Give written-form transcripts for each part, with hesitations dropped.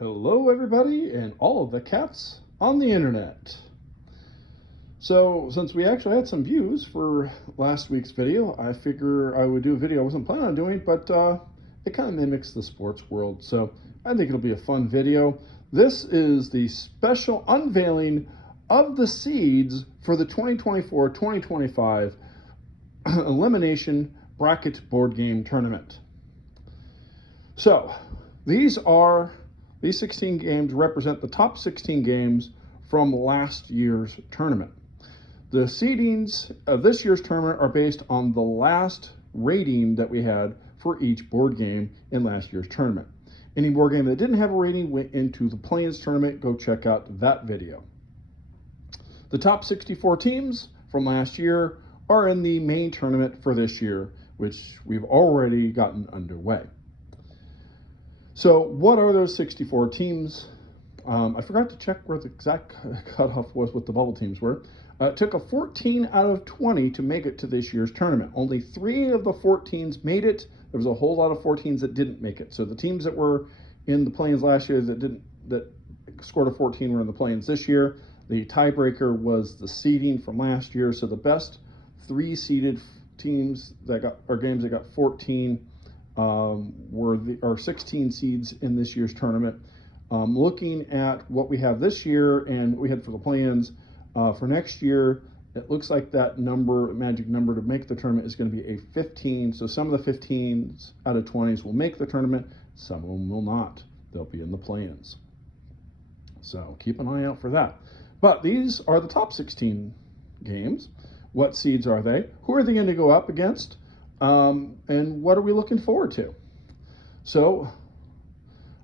Hello everybody and all of the cats on the internet. So since we actually had some views for last week's video, I figure I would do a video I wasn't planning on doing, but it kind of mimics the sports world, so I think it'll be a fun video. This is the special unveiling of the seeds for the 2024-2025 Elimination Bracket Board Game Tournament. So these 16 games represent the top 16 games from last year's tournament. The seedings of this year's tournament are based on the last rating that we had for each board game in last year's tournament. Any board game that didn't have a rating went into the Play-ins tournament. Go check out that video. The top 64 teams from last year are in the main tournament for this year, which we've already gotten underway. So what are those 64 teams? I forgot to check where the exact cutoff was, what the bubble teams were. It took a 14 out of 20 to make it to this year's tournament. Only 3 of the 14s made it. There was a whole lot of 14s that didn't make it. So the teams that were in the play-ins last year that scored a 14 were in the play-ins this year. The tiebreaker was the seeding from last year. So the best 3 seeded teams that got, or games that got 14 were our 16 seeds in this year's tournament. Looking at what we have this year and what we had for the play-ins for next year, it looks like that magic number to make the tournament is going to be a 15. So some of the 15s out of 20s will make the tournament. Some of them will not. They'll be in the play-ins. So keep an eye out for that. But these are the top 16 games. What seeds are they? Who are they going to go up against? And what are we looking forward to? So,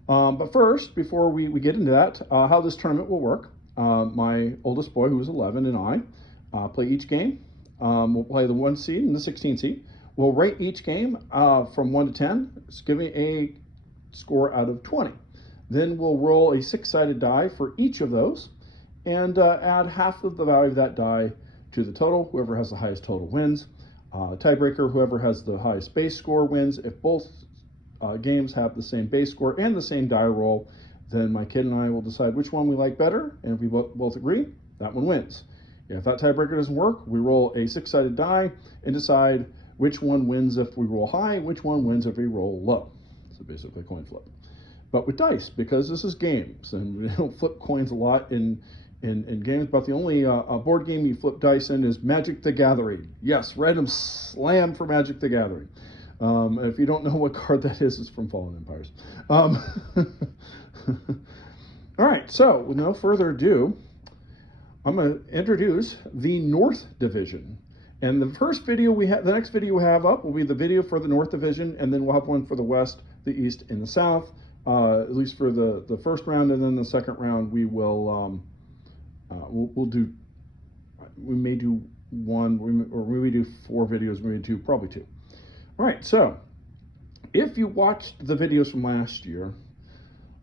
but first, before we get into that, how this tournament will work, my oldest boy, who's 11, and I play each game. We'll play the 1 seed and the 16 seed. We'll rate each game from 1 to 10, giving a score out of 20. Then we'll roll a 6-sided die for each of those and add half of the value of that die to the total. Whoever has the highest total wins. Tiebreaker, whoever has the highest base score wins. If both games have the same base score and the same die roll, then my kid and I will decide which one we like better, and if we both agree, that one wins. If that tiebreaker doesn't work, we roll a 6-sided die and decide which one wins if we roll high, which one wins if we roll low. So basically a coin flip. But with dice, because this is games, and we don't flip coins a lot in games, but the only board game you flip dice in is Magic the Gathering. Yes, random slam for Magic the Gathering. If you don't know what card that is, it's from Fallen Empires. All right, so with no further ado, I'm going to introduce the North Division. And the first video we have, the next video we have up will be the video for the North Division, and then we'll have one for the West, the East, and the South, at least for the first round, and then the second round we will we may do one, or we may do 4 videos, maybe 2, probably 2. All right, so if you watched the videos from last year,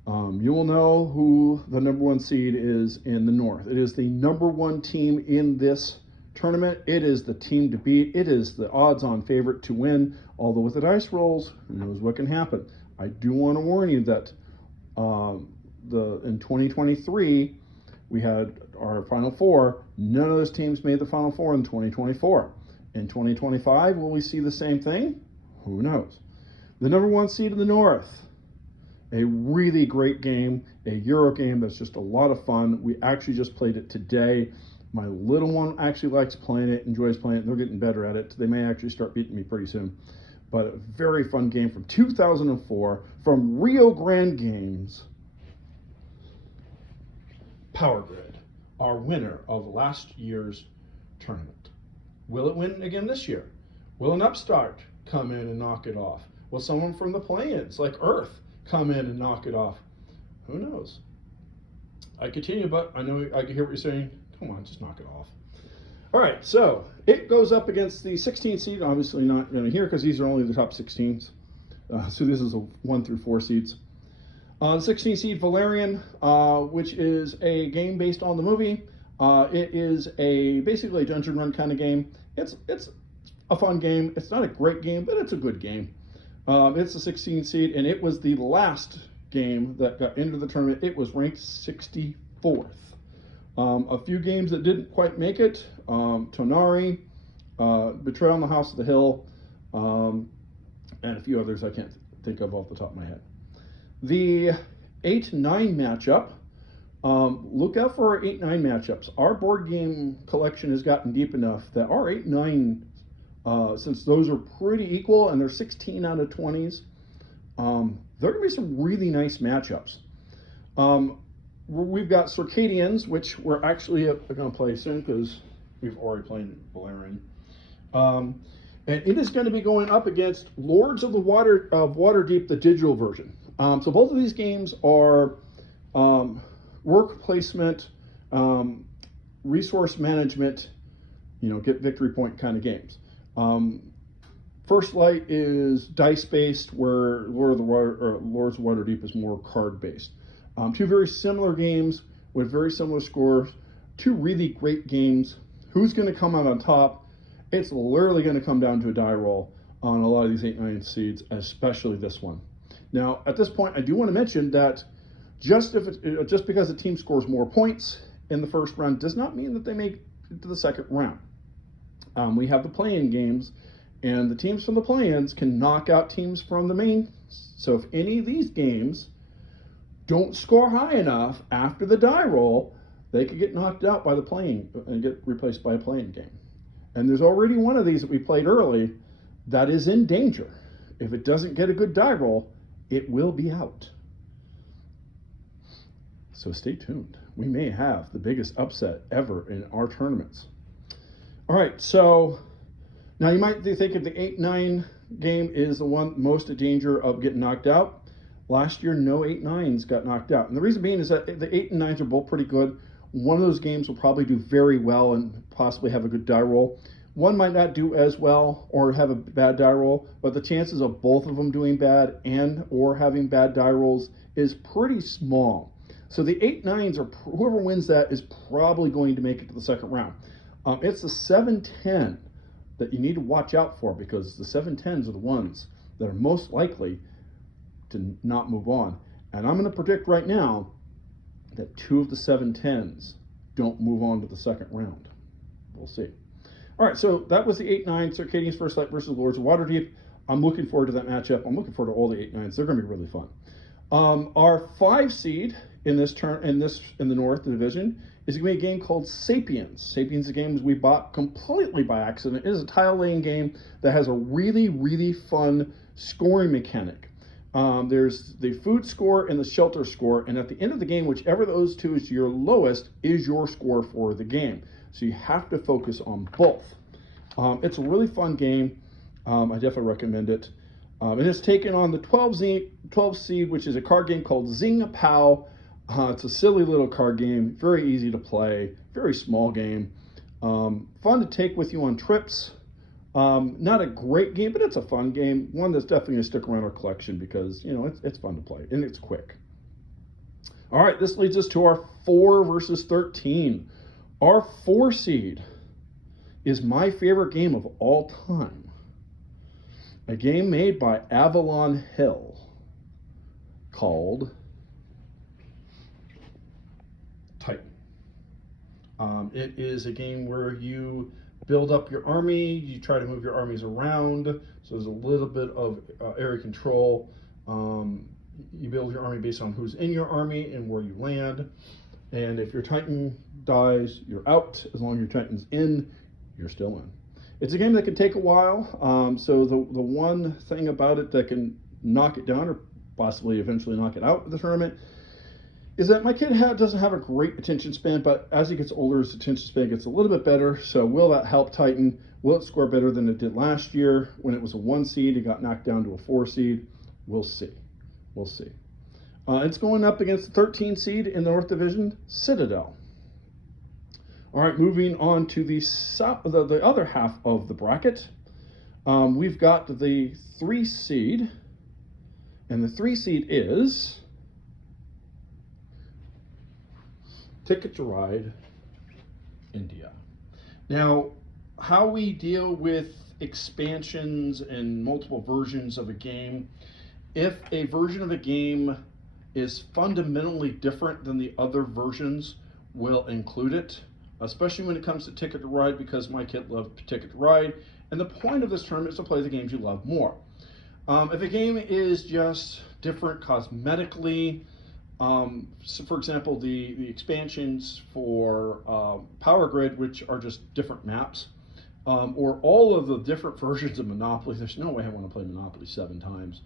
you will know who the #1 seed is in the North. It is the #1 team in this tournament. It is the team to beat. It is the odds-on favorite to win, although with the dice rolls, who knows what can happen. I do want to warn you that in 2023, we had our Final Four. None of those teams made the Final Four in 2024. In 2025, will we see the same thing? Who knows? The #1 seed in the North. A really great game, a Euro game that's just a lot of fun. We actually just played it today. My little one actually likes playing it, enjoys playing it. They're getting better at it. They may actually start beating me pretty soon. But a very fun game from 2004 from Rio Grande Games. Power Grid, our winner of last year's tournament. Will it win again this year? Will an upstart come in and knock it off? Will someone from the play-ins, like Earth, come in and knock it off? Who knows? I continue, but I know I can hear what you're saying. Come on, just knock it off. All right, so it goes up against the 16 seed. Obviously not going to hear because these are only the top 16s. So this is a 1 through 4 seeds. The 16 seed Valerian, which is a game based on the movie. It is basically a dungeon run kind of game. It's a fun game. It's not a great game, but it's a good game. It's a 16 seed, and it was the last game that got into the tournament, it was ranked 64th. A few games that didn't quite make it, Tonari, Betrayal on the House of the Hill, and a few others I can't think of off the top of my head. The 8-9 matchup, look out for our 8-9 matchups. Our board game collection has gotten deep enough that our 8-9, since those are pretty equal and they're 16 out of 20s, there are going to be some really nice matchups. We've got Circadians, which we're actually going to play soon because we've already played Valerian. And it is going to be going up against Lords of the Waterdeep, the digital version. So both of these games are work placement, resource management, get victory point kind of games. First Light is dice based, where Lords of Waterdeep is more card based. Two very similar games with very similar scores. Two really great games. Who's going to come out on top? It's literally going to come down to a die roll on a lot of these 8-9 seeds, especially this one. Now, at this point, I do want to mention that just because a team scores more points in the first round does not mean that they make it to the second round. We have the play-in games, and the teams from the play-ins can knock out teams from the main. So if any of these games don't score high enough after the die roll, they could get knocked out by the play-in and get replaced by a play-in game. And there's already one of these that we played early that is in danger. If it doesn't get a good die roll, it will be out. So stay tuned. We may have the biggest upset ever in our tournaments. All right, so now you might think if the 8-9 game is the one most in danger of getting knocked out. Last year, no 8-9s got knocked out. And the reason being is that the 8 and 9s are both pretty good. One of those games will probably do very well and possibly have a good die roll. One might not do as well or have a bad die roll, but the chances of both of them doing bad and or having bad die rolls is pretty small. So the 8-9s, or whoever wins that, is probably going to make it to the second round. It's the 7-10 that you need to watch out for, because the 7-10s are the ones that are most likely to not move on. And I'm going to predict right now that 2 of the 7-10s don't move on to the second round. We'll see. All right, so that was the 8-9 Circadian's First Light versus Lords of Waterdeep. I'm looking forward to that matchup. I'm looking forward to all the 8-9s. They're going to be really fun. Our 5 seed in the North Division is going to be a game called Sapiens. Sapiens is a game we bought completely by accident. It is a tile laying game that has a really, really fun scoring mechanic. There's the food score and the shelter score, and at the end of the game, whichever of those two is your lowest is your score for the game. So you have to focus on both. It's a really fun game. I definitely recommend it. And it's taken on the 12 seed, which is a card game called Zing Pow. It's a silly little card game, very easy to play, very small game. Fun to take with you on trips. Not a great game, but it's a fun game. One that's definitely going to stick around our collection because, it's fun to play and it's quick. All right, this leads us to our 4 versus 13. Our 4 seed is my favorite game of all time. A game made by Avalon Hill called Titan. It is a game where you build up your army, you try to move your armies around, so there's a little bit of area control. You build your army based on who's in your army and where you land. And if your Titan dies, you're out. As long as your Titan's in, you're still in. It's a game that can take a while. So the one thing about it that can knock it down or possibly eventually knock it out of the tournament is that my kid doesn't have a great attention span, but as he gets older, his attention span gets a little bit better. So will that help Titan? Will it score better than it did last year when it was a 1 seed? It got knocked down to a 4 seed. We'll see. We'll see. It's going up against the 13 seed in the North Division, Citadel. All right, moving on to the other half of the bracket. We've got the 3 seed, and the 3 seed is Ticket to Ride, India. Now, how we deal with expansions and multiple versions of a game, if a version of a game is fundamentally different than the other versions will include it, especially when it comes to Ticket to Ride, because my kid loved Ticket to Ride, and the point of this tournament is to play the games you love more. If a game is just different cosmetically, so for example, the expansions for Power Grid, which are just different maps, or all of the different versions of Monopoly. There's no way I want to play Monopoly 7 times.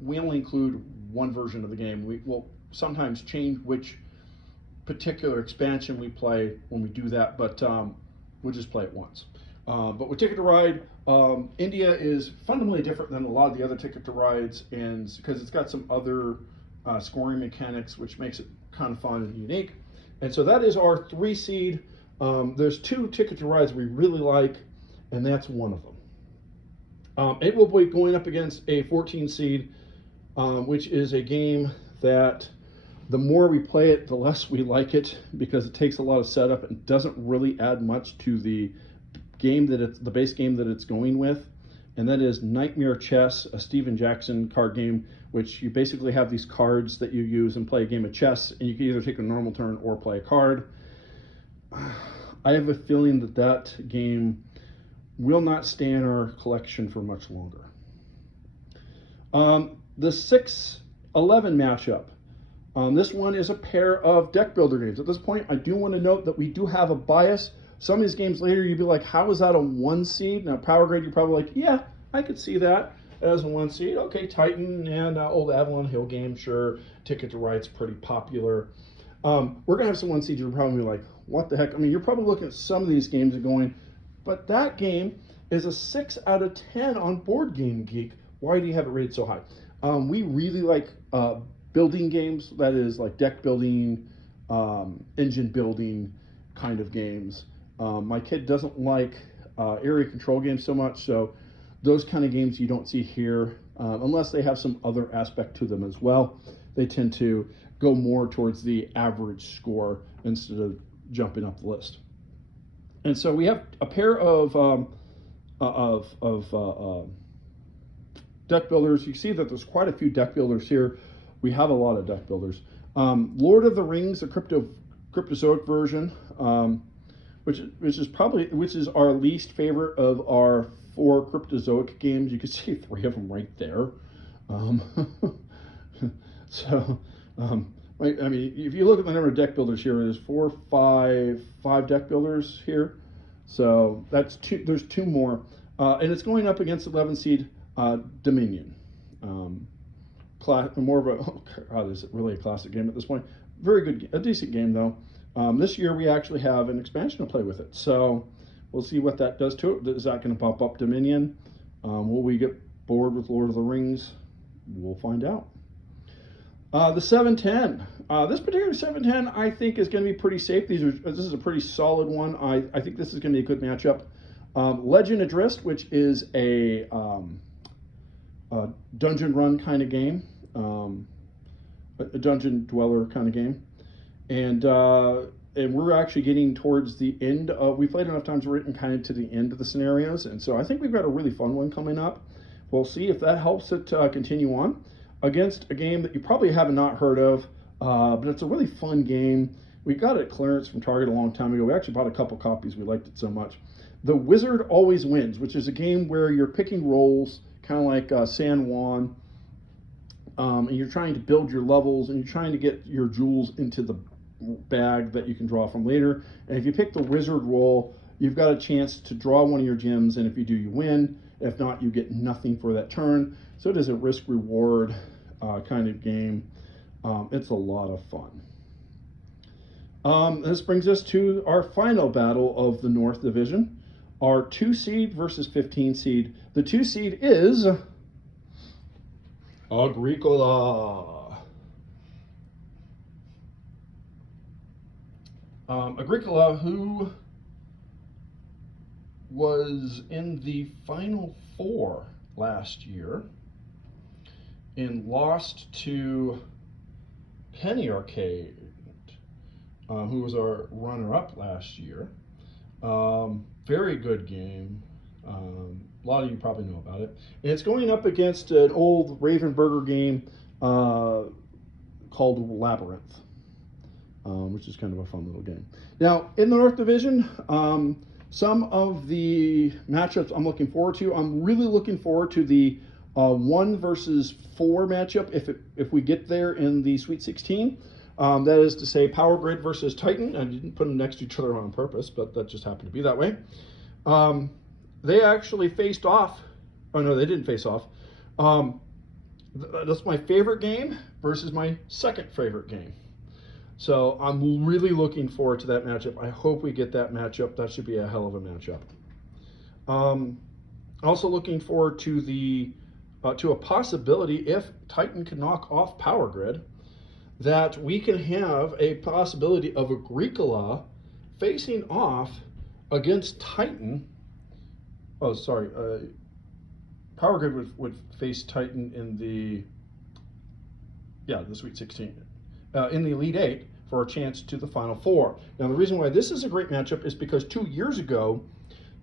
We only include one version of the game. We will sometimes change which particular expansion we play when we do that, but we'll just play it once. But with Ticket to Ride, India is fundamentally different than a lot of the other Ticket to Rides, and because it's got some other scoring mechanics, which makes it kind of fun and unique. And so that is our 3 seed. There's 2 Ticket to Rides we really like, and that's one of them. It will be going up against a 14 seed, which is a game that the more we play it, the less we like it, because it takes a lot of setup and doesn't really add much to the game that it's the base game that it's going with. And that is Nightmare Chess, a Steven Jackson card game, which you basically have these cards that you use and play a game of chess, and you can either take a normal turn or play a card. I have a feeling that that game will not stay in our collection for much longer. The 6-11 matchup. This one is a pair of deck builder games. At this point, I do want to note that we do have a bias. Some of these games later, you'd be like, how is that a 1 seed? Now, Power Grid, you're probably like, yeah, I could see that as a 1 seed. Okay, Titan and old Avalon Hill game, sure. Ticket to Ride's pretty popular. We're going to have some 1 seeds. You're probably like, what the heck? I mean, you're probably looking at some of these games and going, but that game is a 6 out of 10 on Board Game Geek. Why do you have it rated so high? We really like building games, that is like deck building, engine building kind of games. My kid doesn't like area control games so much, so those kind of games you don't see here, unless they have some other aspect to them as well. They tend to go more towards the average score instead of jumping up the list. And so we have a pair of deck builders. You see that there's quite a few deck builders here. We have a lot of deck builders. Lord of the Rings, the Cryptozoic version, which is our least favorite of our 4 Cryptozoic games. You can see 3 of them right there. I mean, if you look at the number of deck builders here, there's 5 deck builders here. So that's 2. There's 2 more, and it's going up against 11 seed Dominion. More of a, oh God, is it really a classic game at this point? Very good, a decent game though. This year we actually have an expansion to play with it, so we'll see what that does to it. Is that going to bump up Dominion? Will we get bored with Lord of the Rings? We'll find out. The 7-10. This particular 7-10 I think is going to be pretty safe. This is a pretty solid one. I think this is going to be a good matchup. Legend Adrift, which is a dungeon run kind of game, a dungeon dweller kind of game, and we're actually getting towards the end of, we played enough times, we're getting kind of to the end of the scenarios, and so I think we've got a really fun one coming up. We'll see if that helps it continue on against a game that you probably have not heard of, but it's a really fun game. We got it at clearance from Target a long time ago. We actually bought a couple copies. We liked it so much. The Wizard Always Wins, which is a game where you're picking roles, kind of like San Juan, and you're trying to build your levels, and you're trying to get your jewels into the bag that you can draw from later. And if you pick the wizard role, you've got a chance to draw one of your gems, and if you do, you win. If not, you get nothing for that turn. So it is a risk-reward kind of game. It's a lot of fun. This brings us to our final battle of the North Division. Our 2 seed versus 15 seed. The 2 seed is Agricola. Agricola, who was in the Final 4 last year and lost to Penny Arcade, who was our runner-up last year. Very good game. A lot of you probably know about it. And it's going up against an old Ravenburger game called Labyrinth, which is kind of a fun little game. Now, in the North Division, some of the matchups I'm looking forward to. I'm really looking forward to the 1 versus 4 matchup if we get there in the Sweet 16. That is to say, Power Grid versus Titan. I didn't put them next to each other on purpose, but that just happened to be that way. They actually faced off. Oh, no, they didn't face off. That's my favorite game versus my second favorite game. So I'm really looking forward to that matchup. I hope we get that matchup. That should be a hell of a matchup. Also looking forward to to a possibility, if Titan can knock off Power Grid, that we can have a possibility of Agricola facing off against Titan. Oh, sorry. Power Grid would face Titan in the Sweet 16, in the Elite 8 for a chance to the Final Four. Now, the reason why this is a great matchup is because 2 years ago,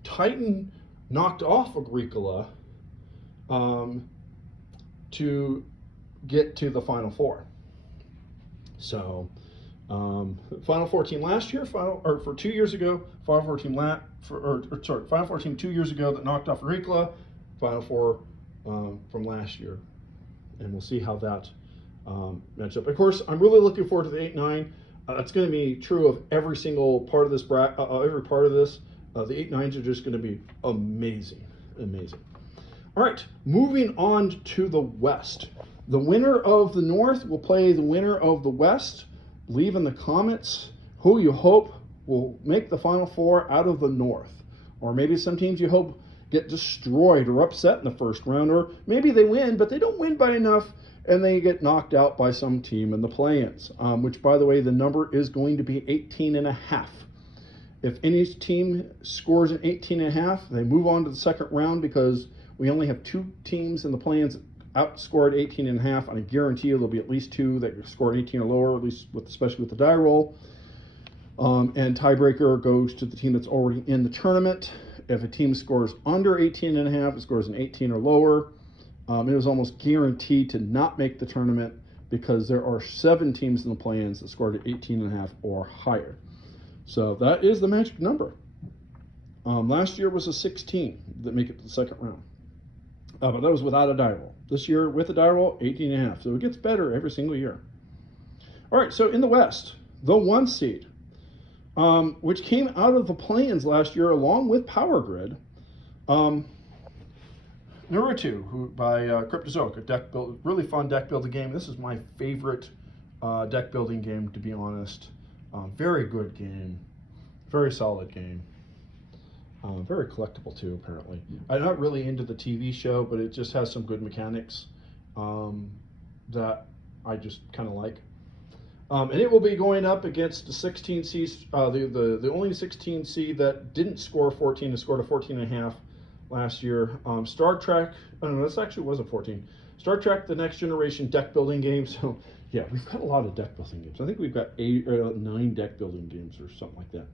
Titan knocked off Agricola to get to the Final Four. So, Final Four team last year, for 2 years ago, Final Four team Final Four team 2 years ago that knocked off Agricola, Final Four from last year, and we'll see how that matchup. Of course, I'm really looking forward to the 8-9. It's going to be true of every single part of this every part of this. The 8-9s are just going to be amazing, amazing. All right, moving on to the West. The winner of the North will play the winner of the West. Leave in the comments who you hope will make the Final Four out of the North, or maybe some teams you hope get destroyed or upset in the first round, or maybe they win, but they don't win by enough and they get knocked out by some team in the play-ins, which, by the way, the number is going to be 18.5. If any team scores an 18.5, they move on to the second round, because we only have 2 teams in the play-ins outscored 18.5. I guarantee you there'll be at least 2 that scored 18 or lower, at least especially with the die roll. And tiebreaker goes to the team that's already in the tournament. If a team scores under 18.5, it scores an 18 or lower. It was almost guaranteed to not make the tournament, because there are 7 teams in the play-ins that scored at 18.5 or higher. So that is the magic number. Last year was a 16 that make it to the second round. But that was without a die roll. This year, with a die roll, 18.5. So it gets better every single year. All right, so in the West, the 1 seed, which came out of the play-ins last year along with Power Grid, Naruto, who by Cryptozoic, a really fun deck building game. This is my favorite deck building game, to be honest. Very good game, very solid game. Very collectible too, apparently. I'm not really into the TV show, but it just has some good mechanics that I just kind of like. And it will be going up against the 16 seed, the only 16 seed that didn't score 14, and scored a 14.5 last year. Star Trek, I don't know, this actually wasn't 14. Star Trek: The Next Generation deck building game. So yeah, we've got a lot of deck building games. I think we've got 8 or 9 deck building games or something like that.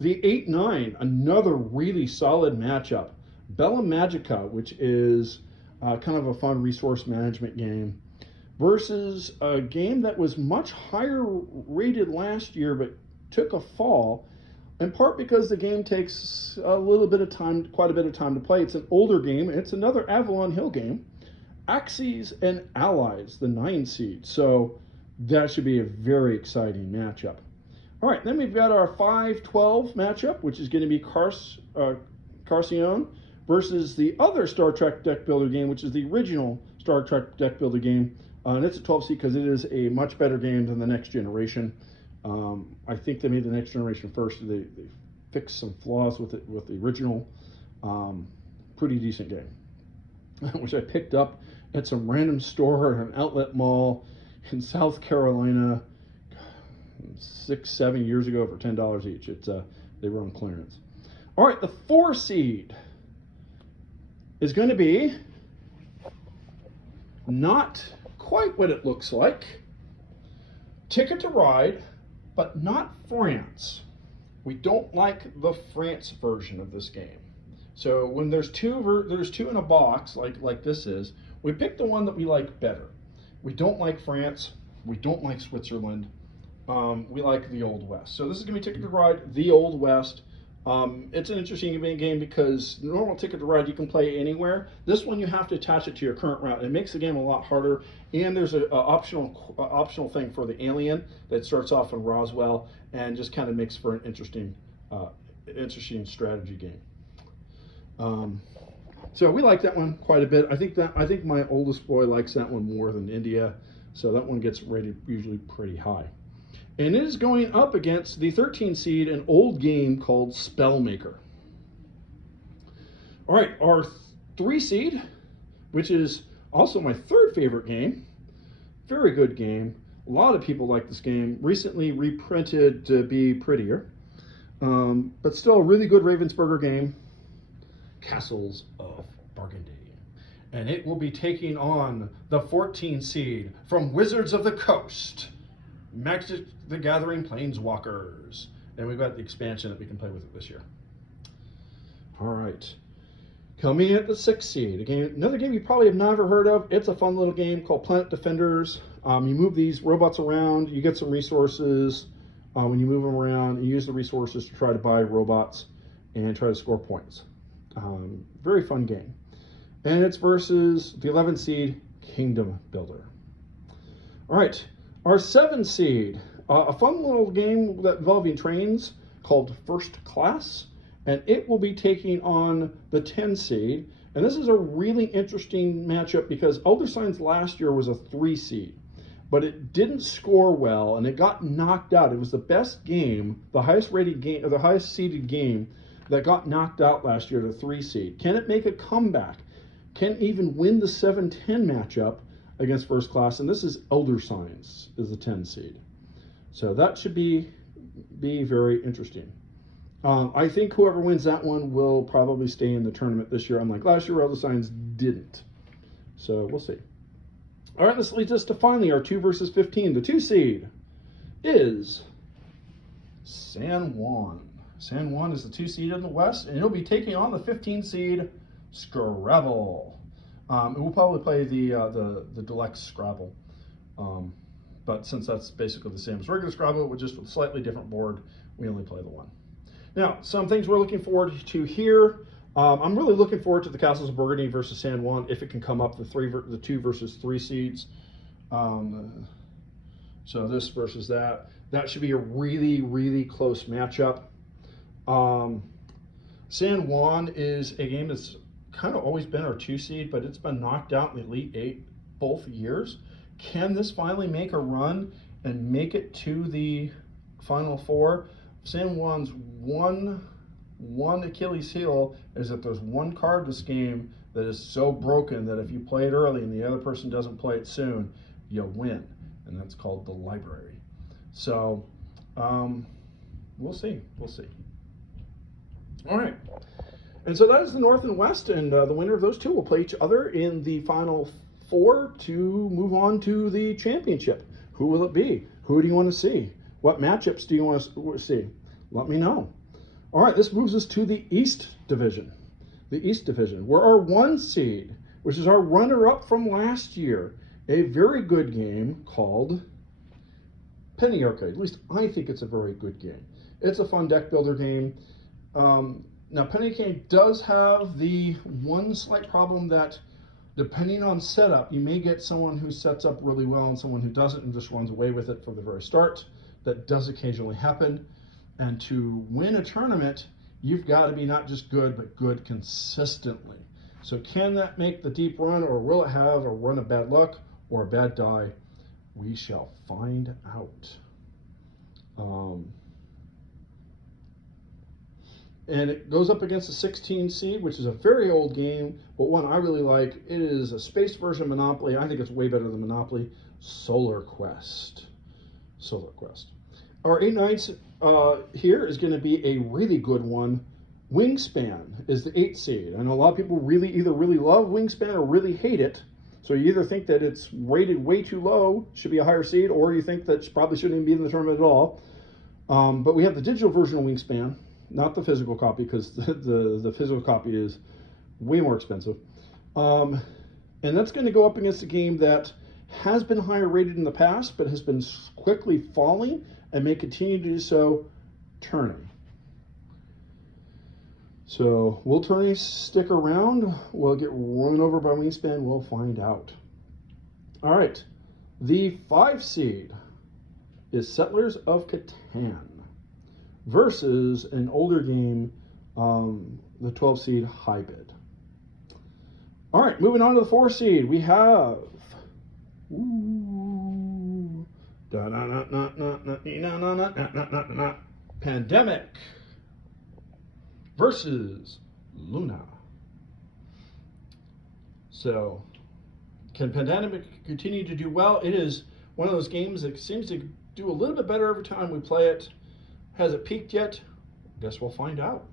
The 8-9, another really solid matchup. Bella Magica, which is kind of a fun resource management game, versus a game that was much higher rated last year but took a fall, in part because the game takes a little bit of time, quite a bit of time to play. It's an older game. It's another Avalon Hill game. Axes and Allies, the 9 seed. So that should be a very exciting matchup. All right, then we've got our 5-12 matchup, which is going to be Carcione versus the other Star Trek deck builder game, which is the original Star Trek deck builder game. And it's a 12 seed because it is a much better game than the Next Generation. I think they made the Next Generation first. They fixed some flaws with it, with the original. Pretty decent game, which I picked up at some random store at an outlet mall in South Carolina 6-7 years ago for $10 each. They were on clearance. All right, the 4 seed is going to be not quite what it looks like. Ticket to Ride, but not France. We don't like the France version of this game. So when there's two in a box like this is, we pick the one that we like better. We don't like France. We don't like Switzerland. We like the Old West. So this is going to be Ticket to Ride, the Old West. It's an interesting game because normal Ticket to Ride you can play anywhere. This one you have to attach it to your current route. It makes the game a lot harder. And there's an optional thing for the alien that starts off in Roswell and just kind of makes for an interesting strategy game. So we like that one quite a bit. I think my oldest boy likes that one more than India. So that one gets rated usually pretty high. And it is going up against the 13 seed, an old game called Spellmaker. All right, our 3 seed, which is also my 3rd favorite game. Very good game. A lot of people like this game. Recently reprinted to be prettier. But still a really good Ravensburger game. Castles of Burgundy. And it will be taking on the 14 seed from Wizards of the Coast, Magic the Gathering Planeswalkers. And we've got the expansion that we can play with it this year. All right. Coming in at the 6th seed, another game you probably have never heard of. It's a fun little game called Planet Defenders. You move these robots around, you get some resources. When you move them around, you use the resources to try to buy robots and try to score points. Very fun game. And it's versus the 11th seed, Kingdom Builder. All right, our 7th seed, a fun little game that involving trains called First Class, and it will be taking on the 10 seed. And this is a really interesting matchup because Elder Signs last year was a 3 seed, but it didn't score well and it got knocked out. It was the best game, the highest rated game, or the highest seeded game that got knocked out last year, the 3 seed. Can it make a comeback? Can it even win the 7-10 matchup against First Class? And this is Elder Signs, is the 10 seed. So that should be very interesting. I think whoever wins that one will probably stay in the tournament this year, unlike last year, Elder Signs didn't. So we'll see. All right, this leads us to finally our 2 versus 15. The 2 seed is San Juan. San Juan is the 2 seed in the West, and it'll be taking on the 15 seed Scrabble. We'll probably play the Deluxe Scrabble, but since that's basically the same as regular Scrabble, with just a slightly different board, we only play the 1. Now, some things we're looking forward to here. I'm really looking forward to the Castles of Burgundy versus San Juan, if it can come up, the 2 versus 3 seeds. So this versus that. That should be a really, really close matchup. San Juan is a game that's kind of always been our 2 seed, but it's been knocked out in the Elite 8 both years. Can this finally make a run and make it to the Final 4? San Juan's one Achilles heel is that there's one card in this game that is so broken that if you play it early and the other person doesn't play it soon, you'll win, and that's called the Library. So we'll see. All right, and so that is the North and West, and the winner of those 2 will play each other in the Final 4 to move on to the championship. Who will it be? Who do you want to see? What matchups do you want to see? Let me know. All right, this moves us to the East Division. The East Division, where our 1 seed, which is our runner-up from last year, a very good game called Penny Arcade. At least I think it's a very good game. It's a fun deck builder game. Now, Penny Arcade does have the one slight problem that, depending on setup, you may get someone who sets up really well and someone who doesn't and just runs away with it from the very start. That does occasionally happen. And to win a tournament, you've got to be not just good, but good consistently. So can that make the deep run, or will it have a run of bad luck or a bad die? We shall find out. And it goes up against the 16 seed, which is a very old game, but one I really like. It is a space version of Monopoly. I think it's way better than Monopoly. Solar Quest. Solar Quest. Our 8 nights here is going to be a really good one. Wingspan is the 8 seed. I know a lot of people either really love Wingspan or really hate it. So you either think that it's rated way too low, should be a higher seed, or you think that it probably shouldn't even be in the tournament at all. But we have the digital version of Wingspan, not the physical copy, because the physical copy is way more expensive. And that's going to go up against a game that has been higher rated in the past, but has been quickly falling and may continue to do so turning. So will Tourney stick around? Will it get run over by Wingspan? We'll find out. All right, the 5 seed is Settlers of Catan versus an older game, the 12 seed High Bid. All right, moving on to the 4 seed, we have Pandemic versus Luna. So, can Pandemic continue to do well? It is one of those games that seems to do a little bit better every time we play it. Has it peaked yet? Guess we'll find out.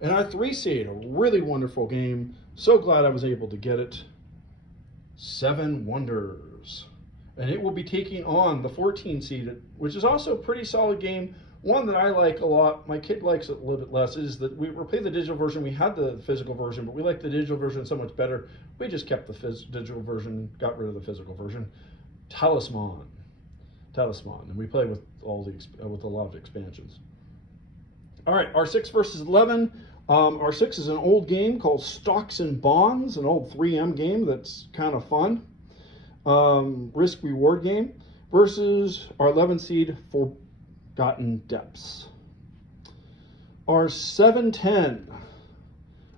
And our 3 seed, a really wonderful game. So glad I was able to get it. 7 Wonders. And it will be taking on the 14 seed, which is also a pretty solid game. One that I like a lot, my kid likes it a little bit less, is that we were playing the digital version. We had the physical version, but we like the digital version so much better. We just kept the digital version, got rid of the physical version. Talisman, and we play with with a lot of expansions. All right, R6 versus 11. R6 is an old game called Stocks and Bonds, an old 3M game that's kind of fun. Risk reward game versus our 11 seed Forgotten Depths. Our 7-10,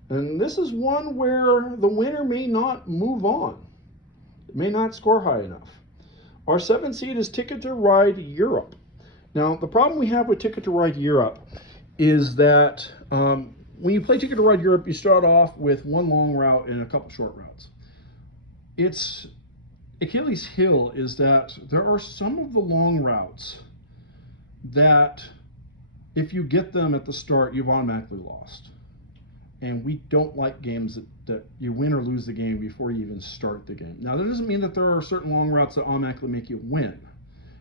and this is one where the winner may not move on. It may not score high enough. Our 7 seed is Ticket to Ride Europe. Now, the problem we have with Ticket to Ride Europe is that when you play Ticket to Ride Europe, you start off with one long route and a couple short routes. Its Achilles heel is that there are some of the long routes that if you get them at the start, you've automatically lost. And we don't like games that you win or lose the game before you even start the game. Now, that doesn't mean that there are certain long routes that automatically make you win,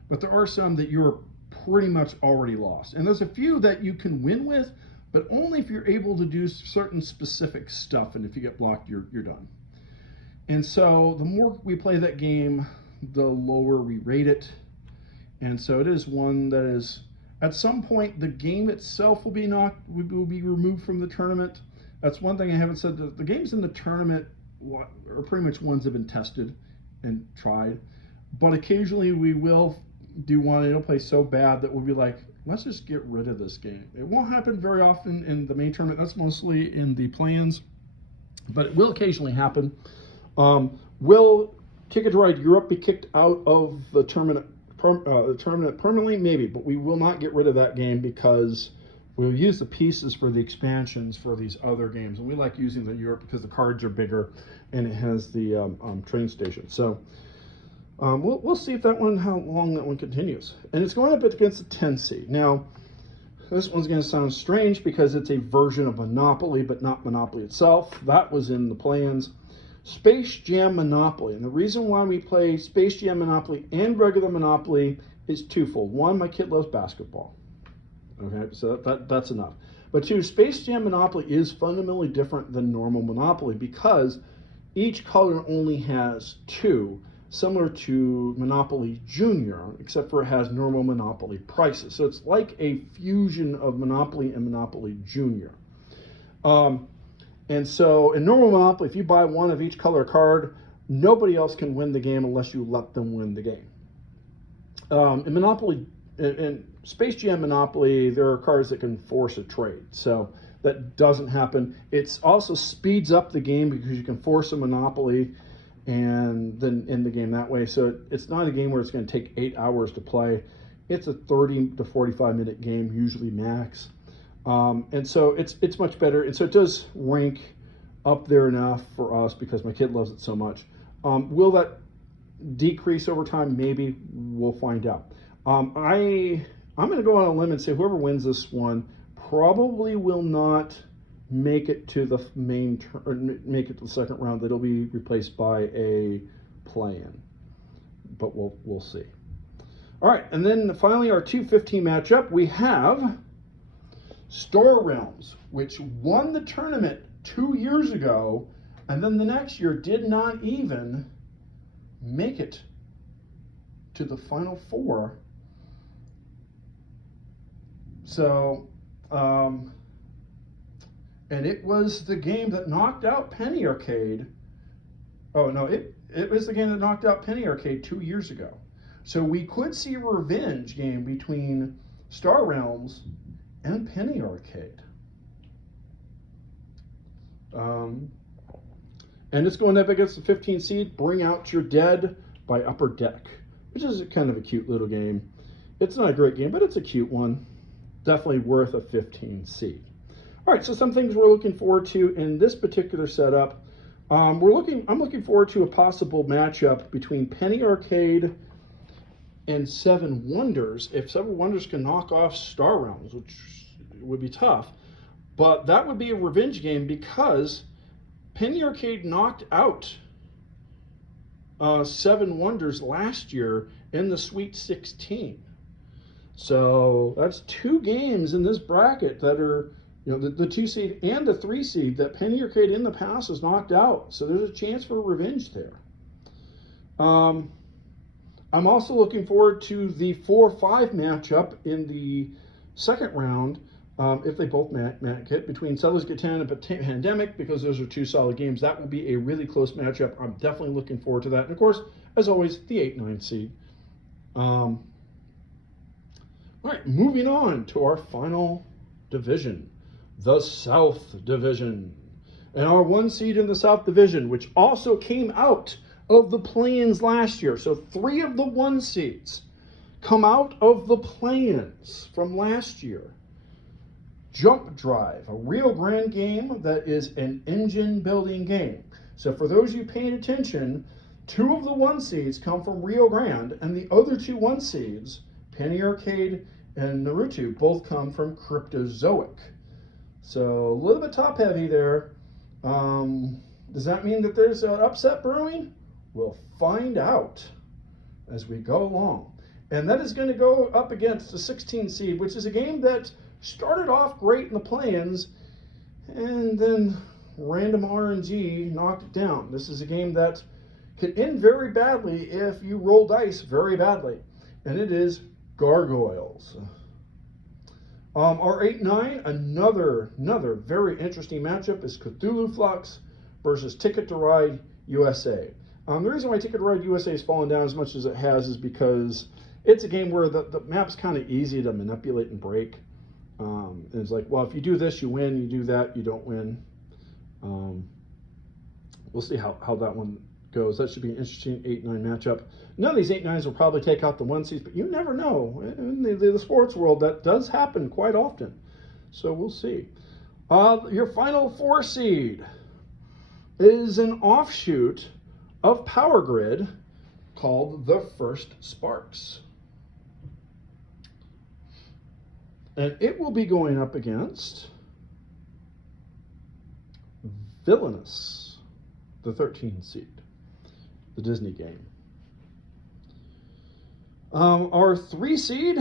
but there are some that you're pretty much already lost. And there's a few that you can win with, but only if you're able to do certain specific stuff, and if you get blocked, you're done. And so the more we play that game, the lower we rate it. And so it is one that is, at some point, the game itself will be removed from the tournament. That's one thing I haven't said. The games in the tournament are pretty much ones that have been tested and tried. But occasionally we will do one, and it'll play so bad that we'll be like, let's just get rid of this game. It won't happen very often in the main tournament. That's mostly in the plans, but it will occasionally happen. Will Ticket to Ride Europe be kicked out of the tournament permanently? Maybe, but we will not get rid of that game because we'll use the pieces for the expansions for these other games. And we like using the Europe because the cards are bigger and it has the train station. So we'll see if how long that one continues. And it's going up against the 10 seed. Now, this one's going to sound strange because it's a version of Monopoly, but not Monopoly itself. That was in the plans. Space Jam Monopoly. And the reason why we play Space Jam Monopoly and regular Monopoly is twofold. One, my kid loves basketball. Okay, so that's enough. But two, Space Jam Monopoly is fundamentally different than normal Monopoly because each color only has 2, similar to Monopoly Junior, except for it has normal Monopoly prices. So it's like a fusion of Monopoly and Monopoly Junior. And so in normal Monopoly, if you buy one of each color card, nobody else can win the game unless you let them win the game. In Monopoly, in Space Jam Monopoly, there are cards that can force a trade. So that doesn't happen. It also speeds up the game because you can force a Monopoly and then end the game that way. So it's not a game where it's going to take 8 hours to play. It's a 30 to 45 minute game, usually max. And so it's much better. And so it does rank up there enough for us because my kid loves it so much. Will that decrease over time? Maybe. We'll find out. I'm going to go on a limb and say whoever wins this one probably will not make it to the make it to the second round. That'll be replaced by a play-in, but we'll see. All right, and then finally our 2-15 matchup, we have Store Realms, which won the tournament 2 years ago, and then the next year did not even make it to the Final Four. So, and it was the game that knocked out Penny Arcade. Oh, no, it was the game that knocked out Penny Arcade 2 years ago. So we could see a revenge game between Star Realms and Penny Arcade. And it's going up against the 15 seed, Bring Out Your Dead by Upper Deck, which is kind of a cute little game. It's not a great game, but it's a cute one. Definitely worth a 15 seed. All right, so some things we're looking forward to in this particular setup. I'm looking forward to a possible matchup between Penny Arcade and Seven Wonders. If Seven Wonders can knock off Star Realms, which would be tough, but that would be a revenge game because Penny Arcade knocked out Seven Wonders last year in the Sweet 16. So that's 2 games in this bracket that are, the 2 seed and the 3 seed that Penny Arcade in the past has knocked out. So there's a chance for revenge there. I'm also looking forward to the 4-5 matchup in the second round. If they both get between Settlers Get 10 and Pandemic, because those are 2 solid games, that will be a really close matchup. I'm definitely looking forward to that. And of course, as always, the 8-9 seed. All right, moving on to our final division, the South Division. And our 1 seed in the South Division, which also came out of the play-ins last year. So 3 of the 1 seeds come out of the play-ins from last year. Jump Drive, a Rio Grande game that is an engine building game. So for those of you paying attention, 2 of the 1 seeds come from Rio Grande, and the other 2 1 seeds, Penny Arcade and Naruto, both come from Cryptozoic. So a little bit top heavy there. Does that mean that there's an upset brewing? We'll find out as we go along. And that is going to go up against the 16 seed, which is a game that started off great in the play-ins, and then random RNG knocked it down. This is a game that could end very badly if you roll dice very badly, and it is Gargoyles. Our 8-9, another very interesting matchup is Cthulhu Flux versus Ticket to Ride USA. The reason why Ticket to Ride USA has fallen down as much as it has is because it's a game where the map's kind of easy to manipulate and break. And it's like, well, if you do this, you win. You do that, you don't win. We'll see how that one goes. That should be an interesting 8-9 matchup. None of these 8-9s will probably take out the 1 seeds, but you never know. In the sports world, that does happen quite often. So we'll see. Your final 4 seed is an offshoot of Power Grid called the First Sparks. And it will be going up against Villainous, the 13 seed, the Disney game. Our 3 seed,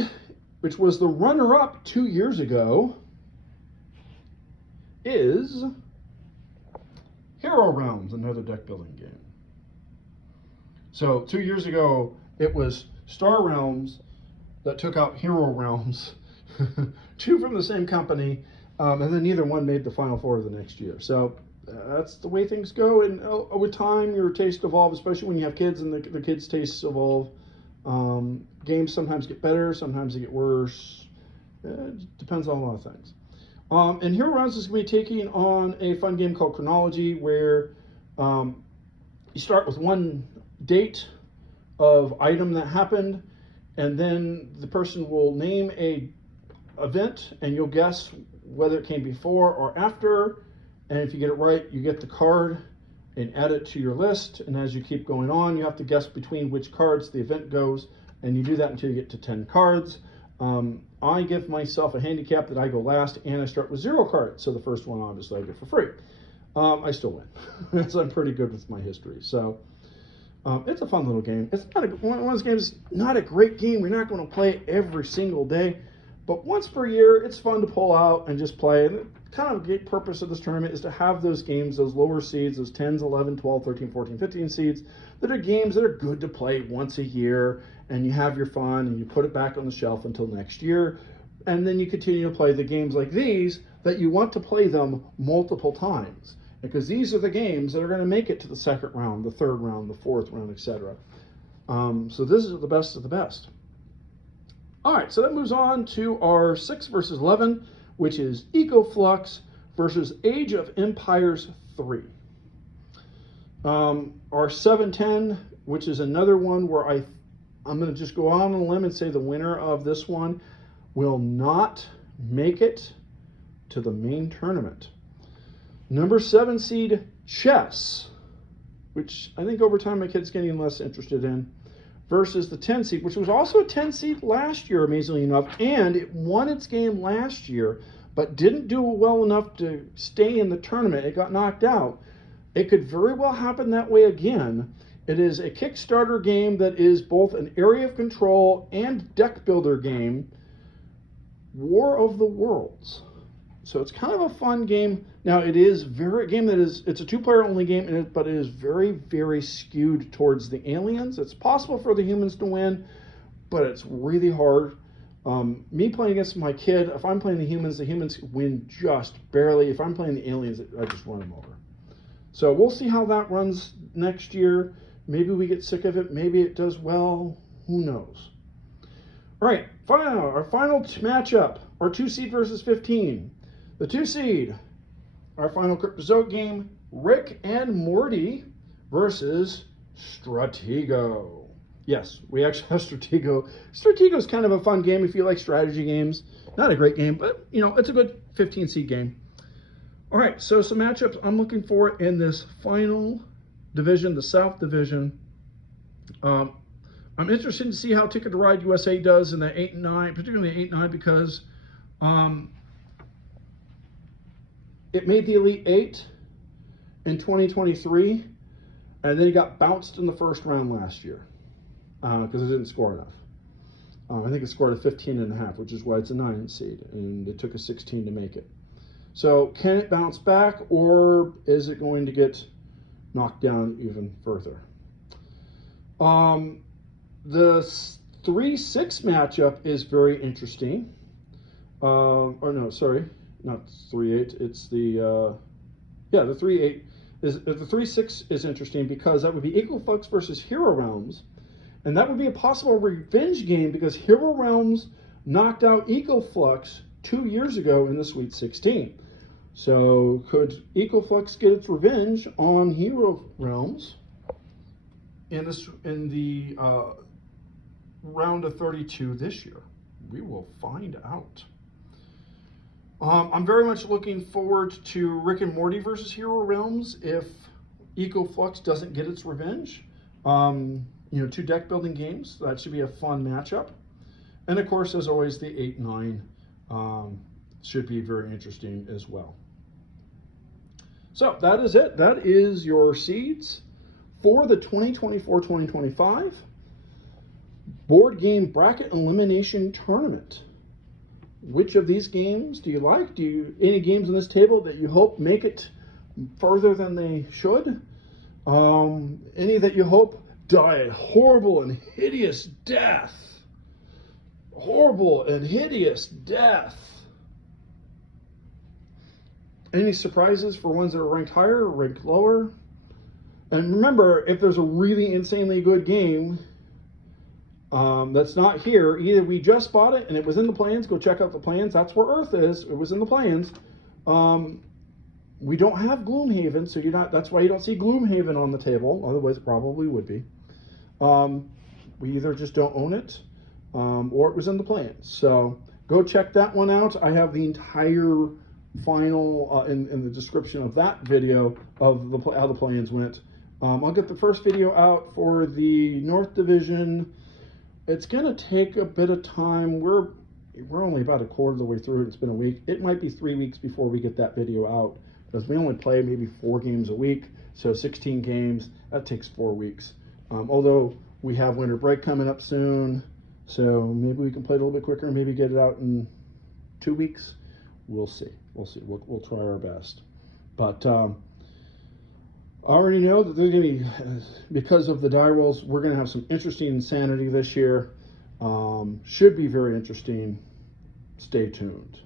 which was the runner-up 2 years ago, is Hero Realms, another deck building game. So 2 years ago, it was Star Realms that took out Hero Realms. 2 from the same company, and then neither one made the Final Four the next year. So that's the way things go, and over time your taste evolves, especially when you have kids and the kids' tastes evolve. Games sometimes get better, sometimes they get worse. It depends on a lot of things. And Hero Rounds is going to be taking on a fun game called Chronology, where you start with 1 date of item that happened, and then the person will name a event, and you'll guess whether it came before or after, and if you get it right, you get the card and add it to your list. And as you keep going on, you have to guess between which cards the event goes, and you do that until you get to 10 cards. I give myself a handicap that I go last, and I start with 0 cards, so the first one obviously I get for free. I still win, so I'm pretty good with my history. So it's a fun little game. It's not one of those games, not a great game. You're not going to play it every single day, but once per year, it's fun to pull out and just play. And the kind of great purpose of this tournament is to have those games, those lower seeds, those 10s, 11, 12, 13, 14, 15 seeds, that are games that are good to play once a year and you have your fun, and you put it back on the shelf until next year, and then you continue to play the games like these that you want to play them multiple times, because these are the games that are going to make it to the second round, the third round, the fourth round, etc. So this is the best of the best. All right, so that moves on to our 6 versus 11, which is EcoFlux versus Age of Empires 3. Our 7-10, which is another one where I'm going to just go on a limb and say the winner of this one will not make it to the main tournament. Number 7 seed chess, which I think over time my kid's getting less interested in, versus the 10 seed, which was also a 10 seed last year, amazingly enough, and it won its game last year, but didn't do well enough to stay in the tournament. It got knocked out. It could very well happen that way again. It is a Kickstarter game that is both an area of control and deck builder game, War of the Worlds. So it's kind of a fun game. Now it is a game that is, it's a 2-player only game, but it is very, very skewed towards the aliens. It's possible for the humans to win, but it's really hard. Me playing against my kid, if I'm playing the humans win just barely. If I'm playing the aliens, I just run them over. So we'll see how that runs next year. Maybe we get sick of it. Maybe it does well. Who knows? All right, our final matchup, our 2 seed versus 15. The 2 seed, our final Cryptozoic game, Rick and Morty versus Stratego. Yes, we actually have Stratego. Stratego is kind of a fun game if you like strategy games. Not a great game, but you know, it's a good 15 seed game. All right, so some matchups I'm looking for in this final division, the South Division. I'm interested to see how Ticket to Ride USA does in the 8 and 9, particularly 8 and 9, because it made the Elite 8 in 2023, and then it got bounced in the first round last year because it didn't score enough. I think it scored a 15.5, which is why it's a 9 seed, and it took a 16 to make it. So can it bounce back, or is it going to get knocked down even further? The 3-6 matchup is very interesting. Or no, sorry, not 3-8. It's the the 3-8 is the 3-6 is interesting because that would be EcoFlux versus Hero Realms, and that would be a possible revenge game because Hero Realms knocked out EcoFlux 2 years ago in the Sweet 16. So could EcoFlux get its revenge on Hero Realms in the round of 32 this year? We will find out. I'm very much looking forward to Rick and Morty versus Hero Realms if EcoFlux doesn't get its revenge. You know, 2 deck building games. That should be a fun matchup. And of course, as always, the 8-9 should be very interesting as well. So that is it. That is your seeds for the 2024-2025 board game bracket elimination tournament. Which of these games do you like? Any games on this table that you hope make it further than they should? Any that you hope die a horrible and hideous death? Horrible and hideous death. Any surprises for ones that are ranked higher or ranked lower? And remember, if there's a really insanely good game that's not here, either we just bought it and it was in the plans, go check out the plans. That's where Earth is. It was in the plans. We don't have Gloomhaven, so that's why you don't see Gloomhaven on the table. Otherwise, it probably would be. We either just don't own it, or it was in the plans. So go check that one out. I have the entire final in the description of that video of how the plans went. I'll get the first video out for the North Division. It's gonna take a bit of time. We're only about a quarter of the way through. It's been a week. It might be 3 weeks before we get that video out because we only play maybe 4 games a week. So 16 games, that takes 4 weeks. Although we have winter break coming up soon, so maybe we can play it a little bit quicker and maybe get it out in 2 weeks. We'll see. We'll see. We'll try our best. But I already know that there's going to be, because of the die rolls, we're going to have some interesting insanity this year. Should be very interesting. Stay tuned.